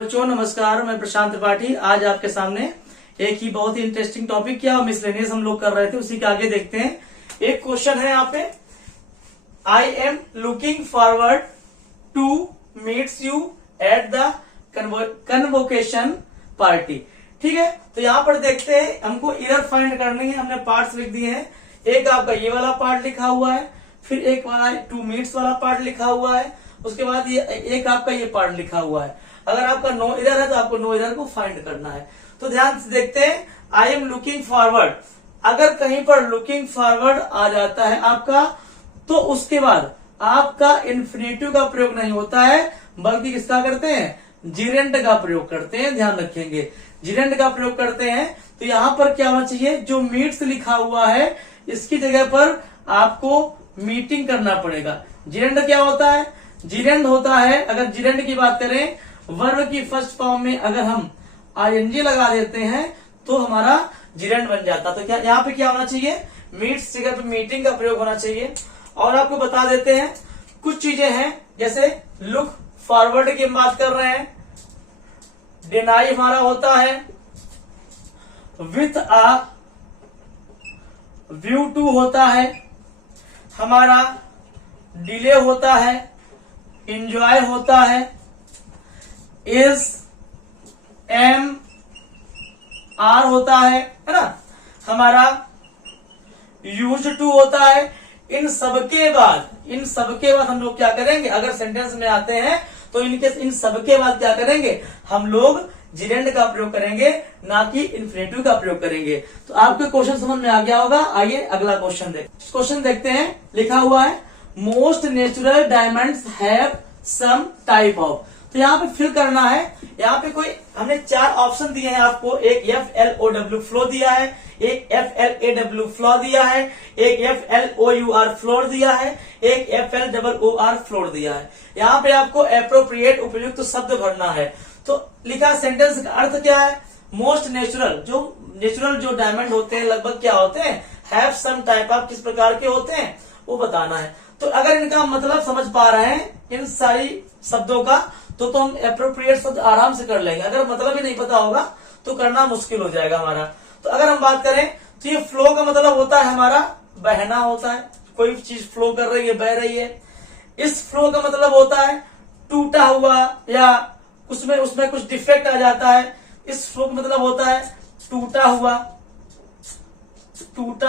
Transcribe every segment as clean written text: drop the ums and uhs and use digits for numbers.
बच्चों नमस्कार, मैं प्रशांत त्रिपाठी आज आपके सामने एक ही बहुत ही इंटरेस्टिंग टॉपिक क्या मिसलेनियस हम लोग कर रहे थे उसी के आगे देखते हैं। एक क्वेश्चन है यहाँ पे, I am looking forward to meets you at the convocation party. ठीक है, तो यहाँ पर देखते हैं, हमको एरर फाइंड करनी है। हमने पार्ट्स लिख दिए हैं, एक आपका ये वाला पार्ट लिखा हुआ है, फिर एक वाला टू मीट्स वाला पार्ट लिखा हुआ है, उसके बाद ये एक आपका ये पार्ट लिखा हुआ है। अगर आपका नो एरर है तो आपको नो एरर को फाइंड करना है। तो ध्यान से देखते हैं, आई एम लुकिंग फॉरवर्ड। अगर कहीं पर लुकिंग फॉरवर्ड आ जाता है आपका, तो उसके बाद आपका इन्फिनेटिव का प्रयोग नहीं होता है, बल्कि किसका करते हैं, जिरेंड का प्रयोग करते हैं। ध्यान रखेंगे, जिरेंड का प्रयोग करते हैं। तो यहाँ पर क्या होना चाहिए, जो मीट्स लिखा हुआ है इसकी जगह पर आपको मीटिंग करना पड़ेगा। जिरेंड क्या होता है, जिरेंड होता है, अगर जिरेंड की बात करें, वर्ब की फर्स्ट फॉर्म में अगर हम आईएनजी लगा देते हैं तो हमारा जिरेंड बन जाता। तो क्या यहाँ पे क्या होना चाहिए, मीट्स जगह पे मीटिंग का प्रयोग होना चाहिए। और आपको बता देते हैं कुछ चीजें हैं, जैसे लुक फॉरवर्ड की हम बात कर रहे हैं, डिनाई हमारा होता है, विथ अ व्यू टू होता है, हमारा डिले होता है, इंजॉय होता है, इज एम आर होता है ना, हमारा यूज टू होता है। इन सबके बाद हम लोग क्या करेंगे, अगर सेंटेंस में आते हैं तो इन सबके बाद क्या करेंगे, हम लोग जिरेंड का प्रयोग करेंगे, ना कि इन्फिनेटिव का प्रयोग करेंगे। तो आपके क्वेश्चन समझ में आ गया होगा। आइए अगला क्वेश्चन देखते हैं। लिखा हुआ है, most natural diamonds have some type of. तो यहाँ पे फिल करना है। यहाँ पे कोई हमने 4 ऑप्शन दिए हैं आपको, एक FLOW फ्लो दिया है, एक FLAW फ्लो दिया है, एक FLOUR फ्लोर दिया है, एक FLOOR फ्लोर दिया है। यहाँ पे आपको एप्रोप्रिएट उपयुक्त शब्द भरना है। तो लिखा सेंटेंस का अर्थ क्या है, मोस्ट नेचुरल जो डायमंड होते हैं लगभग क्या होते हैं, हैव सम टाइप ऑफ, किस प्रकार के होते हैं वो बताना है। तो अगर इनका मतलब समझ पा रहे हैं इन सारी शब्दों का, तो हम एप्रोप्रिएट शब्द आराम से कर लेंगे। अगर मतलब ही नहीं पता होगा तो करना मुश्किल हो जाएगा हमारा। तो अगर हम बात करें तो ये फ्लो का मतलब होता है हमारा बहना होता है, कोई चीज फ्लो कर रही है, बह रही है। इस फ्लो का मतलब होता है टूटा हुआ, या उसमें कुछ डिफेक्ट आ जाता है। इस फ्लो का मतलब होता है टूटा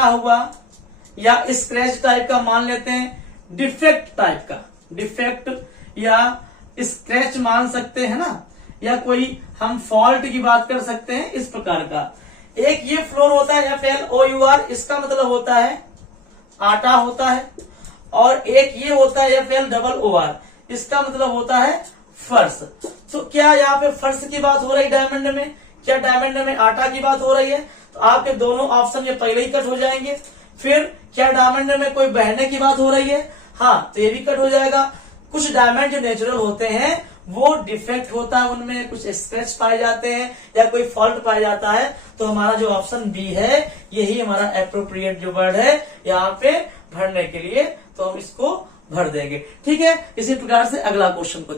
हुआ या स्क्रैच टाइप का मान लेते हैं, डिफेक्ट टाइप का, डिफेक्ट या स्क्रैच मान सकते हैं ना, या कोई हम फॉल्ट की बात कर सकते हैं, इस प्रकार का। एक ये फ्लोर होता है FLOUR, इसका मतलब होता है आटा होता है। और एक ये होता है FLOOR, इसका मतलब होता है फर्श। तो क्या यहाँ पे फर्श की बात हो रही है डायमंड में, क्या डायमंड में आटा की बात हो रही है? तो आपके दोनों ऑप्शन ये पहले ही कट हो जाएंगे। फिर क्या डायमंड में कोई बहने की बात हो रही है? हाँ, तो ये भी कट हो जाएगा। कुछ डायमंड जो नेचुरल होते हैं वो डिफेक्ट होता है, उनमें कुछ स्क्रैच पाए जाते हैं या कोई फॉल्ट पाया जाता है। तो हमारा जो ऑप्शन बी है यही हमारा एप्रोप्रिएट जो वर्ड है यहाँ पे भरने के लिए, तो हम इसको भर देंगे। ठीक है, इसी प्रकार से अगला क्वेश्चन को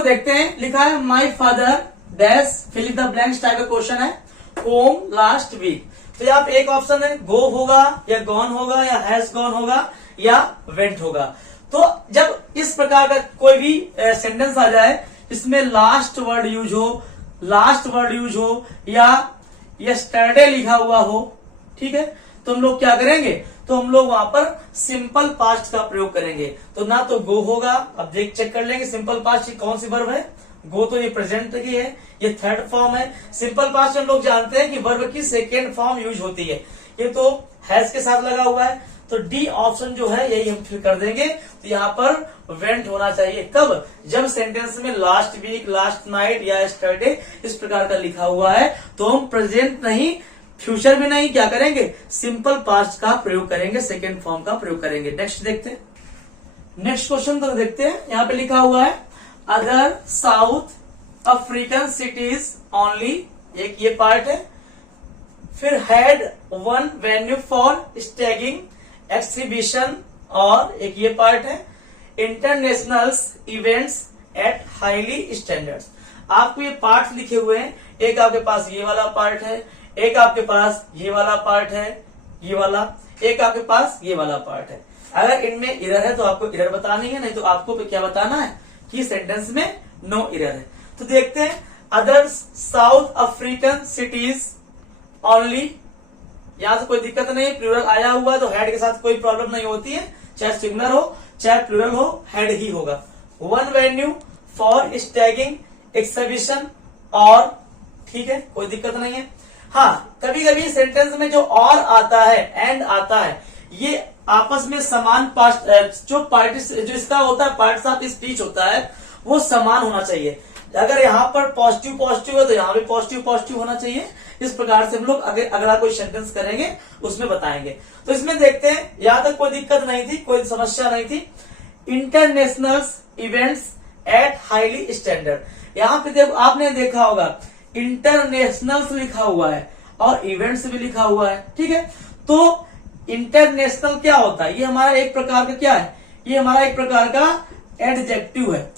देखते हैं। लिखा है, my father dash fill in the blanks type का क्वेश्चन है, होम लास्ट वीक। तो यहाँ पे एक ऑप्शन है, गो होगा या गॉन होगा या हैज गॉन होगा या वेंट होगा। तो जब इस प्रकार का कोई भी सेंटेंस आ जाए इसमें लास्ट वर्ड यूज हो या यस्टरडे लिखा हुआ हो, ठीक है, तो हम लोग क्या करेंगे, तो हम लोग वहां पर सिंपल पास्ट का प्रयोग करेंगे। तो ना तो गो होगा, अब चेक कर लेंगे सिंपल पास्ट की कौन सी वर्ब है। गो तो ये प्रेजेंट की है, ये थर्ड फॉर्म है। सिंपल पास्ट हम लोग जानते हैं कि वर्ब की सेकेंड फॉर्म यूज होती है, ये तो हैज के साथ लगा हुआ है। तो डी ऑप्शन जो है यही हम फिल कर देंगे। तो यहाँ पर वेंट होना चाहिए, कब, जब सेंटेंस में लास्ट वीक, लास्ट नाइट या यस्टरडे इस प्रकार का लिखा हुआ है, तो हम प्रेजेंट नहीं, फ्यूचर में नहीं, क्या करेंगे, सिंपल पास्ट का प्रयोग करेंगे, सेकेंड फॉर्म का प्रयोग करेंगे। नेक्स्ट देखते हैं, नेक्स्ट क्वेश्चन तो देखते हैं। यहाँ पे लिखा हुआ है, other South African cities only, एक ये पार्ट है। फिर had one venue for staging exhibition, और एक ये पार्ट है। International events at highly standards. आपको ये पार्ट लिखे हुए हैं, एक आपके पास ये वाला पार्ट है, एक आपके पास ये वाला पार्ट है, ये वाला, एक आपके पास ये वाला पार्ट है। अगर इनमें एरर है तो आपको एरर बतानी है, नहीं तो आपको क्या बताना है कि सेंटेंस में नो एरर है। तो देखते हैं, other South African cities only, यहां से कोई दिक्कत नहीं, प्लूरल आया हुआ तो हेड के साथ कोई प्रॉब्लम नहीं होती है, चाहे सिंगुलर हो चाहे प्लूरल हो, हेड ही होगा। One venue for staging exhibition और, ठीक है, कोई दिक्कत नहीं है। हाँ, कभी कभी सेंटेंस में जो और आता है, एंड आता है, ये आपस में समान पार्ट, जो पार्टी जो इसका होता है पार्ट्स ऑफ स्पीच होता है, वो समान होना चाहिए। अगर यहाँ पर पॉजिटिव पॉजिटिव है तो यहाँ भी पॉजिटिव पॉजिटिव होना चाहिए। इस प्रकार से हम लोग अगला कोई सेंटेंस करेंगे उसमें बताएंगे। तो इसमें देखते हैं, यहां तक कोई दिक्कत नहीं थी, कोई समस्या नहीं थी। International events at highly standard, यहाँ पे देखो आपने देखा होगा इंटरनेशनल लिखा हुआ है और इवेंट्स भी लिखा हुआ है, ठीक है। तो इंटरनेशनल क्या होता है, ये हमारा एक प्रकार का क्या है, ये हमारा एक प्रकार का एडजेक्टिव है।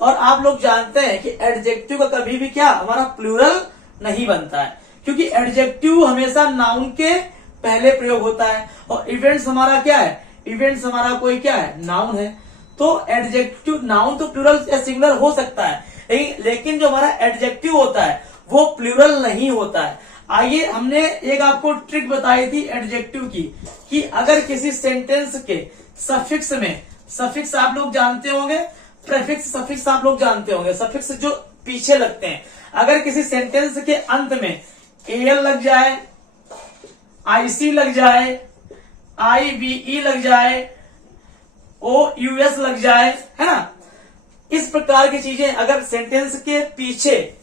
और आप लोग जानते हैं कि एडजेक्टिव का कभी भी क्या हमारा प्लूरल नहीं बनता है, क्योंकि एडजेक्टिव हमेशा नाउन के पहले प्रयोग होता है, और इवेंट्स हमारा क्या है, इवेंट्स हमारा कोई क्या है, नाउन है। तो एडजेक्टिव, नाउन तो प्लूरल या सिंगुलर हो सकता है, लेकिन जो हमारा एडजेक्टिव होता है वो प्लूरल नहीं होता है। आइए, हमने एक आपको ट्रिक बताई थी एडजेक्टिव की, कि अगर किसी सेंटेंस के सफिक्स में, सफिक्स आप लोग जानते होंगे, प्रेफिक्स सफिक्स आप लोग जानते होंगे, सफिक्स जो पीछे लगते हैं, अगर किसी सेंटेंस के अंत में एल लग जाए, आईसी लग जाए, आईवीई लग जाए, ओयूएस लग जाए, है ना, इस प्रकार की चीजें अगर सेंटेंस के पीछे,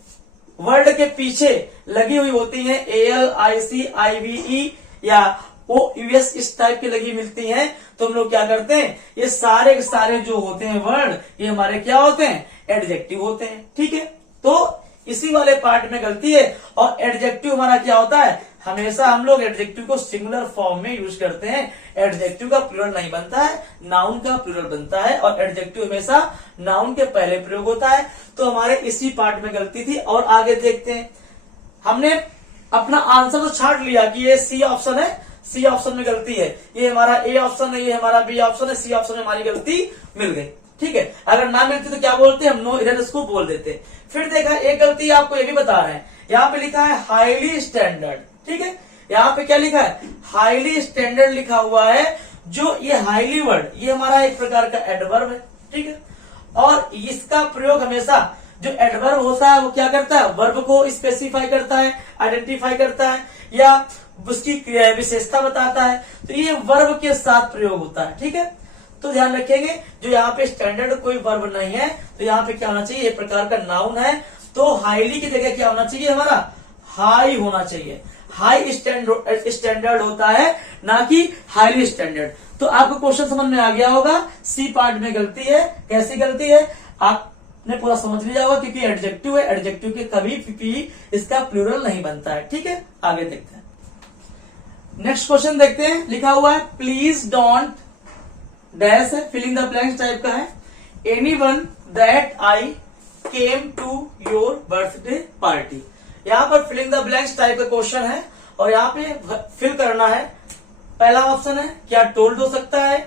वर्ड के पीछे लगी हुई होती हैं, एल, आईसी, आईवीई या ओयूएस इस टाइप की लगी मिलती हैं, तो हम लोग क्या करते हैं, ये सारे के सारे जो होते हैं वर्ड, ये हमारे क्या होते हैं, एडजेक्टिव होते हैं, ठीक है। तो इसी वाले पार्ट में गलती है। और एडजेक्टिव हमारा क्या होता है, हमेशा हम लोग एडजेक्टिव को सिंगुलर फॉर्म में यूज करते हैं। एडजेक्टिव का प्लूरल नहीं बनता है, नाउन का प्लूरल बनता है, और एडजेक्टिव हमेशा नाउन के पहले प्रयोग होता है। तो हमारे इसी पार्ट में गलती थी। और आगे देखते हैं, हमने अपना आंसर तो छाट लिया कि ये सी ऑप्शन है, सी ऑप्शन में गलती है, ये हमारा ए ऑप्शन है, ये हमारा बी ऑप्शन है, सी ऑप्शन में हमारी गलती मिल गई, ठीक है। अगर ना मिलती तो क्या बोलते हैं, हम नो एरर इसको बोल देते। फिर देखा, एक गलती आपको ये भी बता रहे हैं, यहाँ पे लिखा है हाईली स्टैंडर्ड, ठीक है, यहाँ पे क्या लिखा है, हाईली स्टैंडर्ड लिखा हुआ है। जो ये हाईली वर्ड, ये हमारा एक प्रकार का एडवर्ब है, ठीक है, और इसका प्रयोग हमेशा जो एडवर्ब होता है वो क्या करता है, वर्ब को स्पेसिफाई करता है, आइडेंटिफाई करता है, या उसकी विशेषता बताता है। तो ये वर्ब के साथ प्रयोग होता है, ठीक है। तो ध्यान रखेंगे, जो यहाँ पे स्टैंडर्ड कोई वर्ब नहीं है, तो यहाँ पे क्या होना चाहिए, ये प्रकार का नाउन है, तो हाईली की जगह क्या होना चाहिए, हमारा हाई होना चाहिए। हाई स्टैंडर्ड होता है, ना कि हाईली स्टैंडर्ड। तो आपको क्वेश्चन समझ में आ गया होगा, सी पार्ट में गलती है। कैसी गलती है आपने पूरा समझ लिया होगा, क्योंकि एडजेक्टिव है, एडजेक्टिव के कभी भी इसका प्लूरल नहीं बनता है, ठीक है। आगे देखते हैं, नेक्स्ट क्वेश्चन देखते हैं। लिखा हुआ है प्लीज डोंट डैश है, फिलिंग द ब्लैंक्स टाइप का है, anyone that I came to your birthday party. यहाँ पर फिलिंग द ब्लैंक्स टाइप का क्वेश्चन है, और यहाँ पे फिल करना है। पहला ऑप्शन है क्या टोल्ड हो सकता है,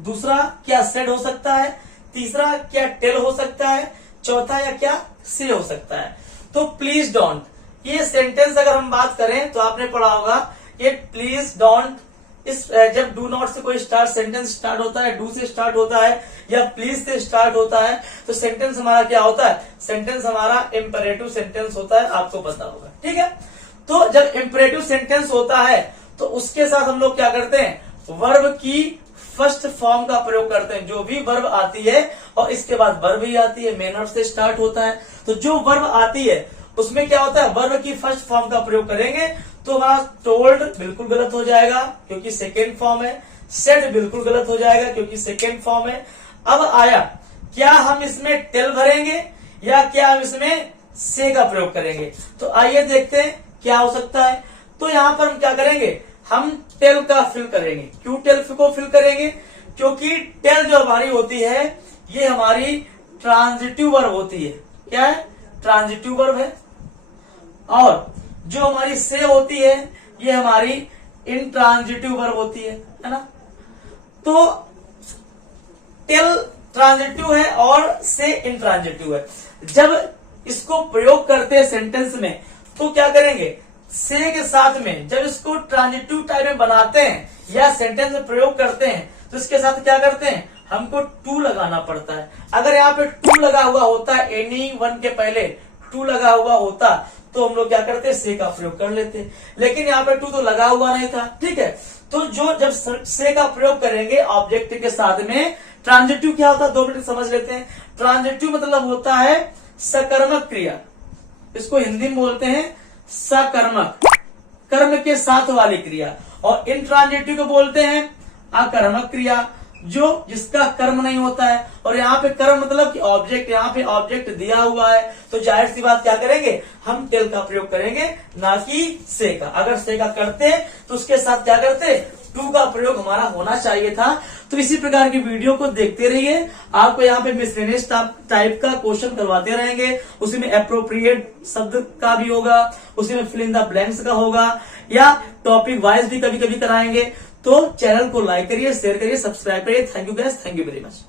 दूसरा क्या सेड हो सकता है, तीसरा क्या टेल हो सकता है, चौथा या क्या से हो सकता है। तो प्लीज डोंट, ये सेंटेंस अगर हम बात करें तो आपने पढ़ा होगा ये प्लीज डोंट, इस जब डू नॉट से कोई सेंटेंस स्टार्ट होता है, डू से स्टार्ट होता है या प्लीज से स्टार्ट होता है, तो सेंटेंस हमारा क्या होता है, सेंटेंस हमारा इंपरेटिव सेंटेंस होता है, आपको पता होगा, ठीक है। तो जब इंपरेटिव सेंटेंस होता है तो उसके साथ हम लोग क्या करते हैं, वर्ब की फर्स्ट फॉर्म का प्रयोग करते हैं। जो भी वर्ब आती है और इसके बाद वर्ब ही आती है, मैनर से स्टार्ट होता है, तो जो वर्ब आती है उसमें क्या होता है, वर्ब की फर्स्ट फॉर्म का प्रयोग करेंगे। तो हमारा टोल्ड बिल्कुल गलत हो जाएगा क्योंकि सेकेंड फॉर्म है, सेड बिल्कुल गलत हो जाएगा क्योंकि सेकेंड फॉर्म है। अब आया, क्या हम इसमें टेल भरेंगे या क्या हम इसमें से का प्रयोग करेंगे। तो आइए देखते हैं क्या हो सकता है। तो यहाँ पर हम क्या करेंगे, हम टेल का फिल करेंगे। क्यों टेल को फिल करेंगे, क्योंकि टेल जो हमारी होती है ये हमारी ट्रांजिटिव वर्ब होती है। क्या है? ट्रांजिटिव वर्ब है। और जो हमारी से होती है ये हमारी इंट्रांजिटिव वर्ब होती है ना। तो टिल ट्रांजिटिव है और से इंट्रांजिटिव है। जब इसको प्रयोग करते हैं सेंटेंस में तो क्या करेंगे, से के साथ में जब इसको ट्रांजिटिव टाइप में बनाते हैं या सेंटेंस में प्रयोग करते हैं तो इसके साथ क्या करते हैं, हमको टू लगाना पड़ता है। अगर यहाँ पे टू लगा हुआ होता है, एनी वन के पहले टू लगा हुआ होता तो हम लोग क्या करते, से का प्रयोग कर लेते। लेकिन यहाँ पे टू तो लगा हुआ नहीं था, ठीक है। तो जो जब से का प्रयोग करेंगे ऑब्जेक्ट के साथ में, ट्रांजिटिव क्या होता है 2 मिनट समझ लेते हैं। ट्रांजिटिव मतलब होता है सकर्मक क्रिया, इसको हिंदी में बोलते हैं सकर्मक, कर्म के साथ वाली क्रिया। और इंट्रांजिटिव को बोलते हैं अकर्मक क्रिया, जो जिसका कर्म नहीं होता है। और यहाँ पे कर्म मतलब कि ऑब्जेक्ट, यहाँ पे ऑब्जेक्ट दिया हुआ है तो जाहिर सी बात क्या करेंगे, हम टिल का प्रयोग करेंगे ना कि से का। अगर से का करते तो उसके साथ क्या करते, टू का प्रयोग हमारा होना चाहिए था। तो इसी प्रकार की वीडियो को देखते रहिए, आपको यहाँ पे मिसलेनियस टाइप का क्वेश्चन करवाते रहेंगे। उसी में अप्रोप्रिएट शब्द का भी होगा, उसी में फिल इन द ब्लैंक्स का होगा, या टॉपिक वाइज भी कभी कभी कराएंगे। तो चैनल को लाइक करिए, शेयर करिए, सब्सक्राइब करिए। Thank you guys, thank you very much.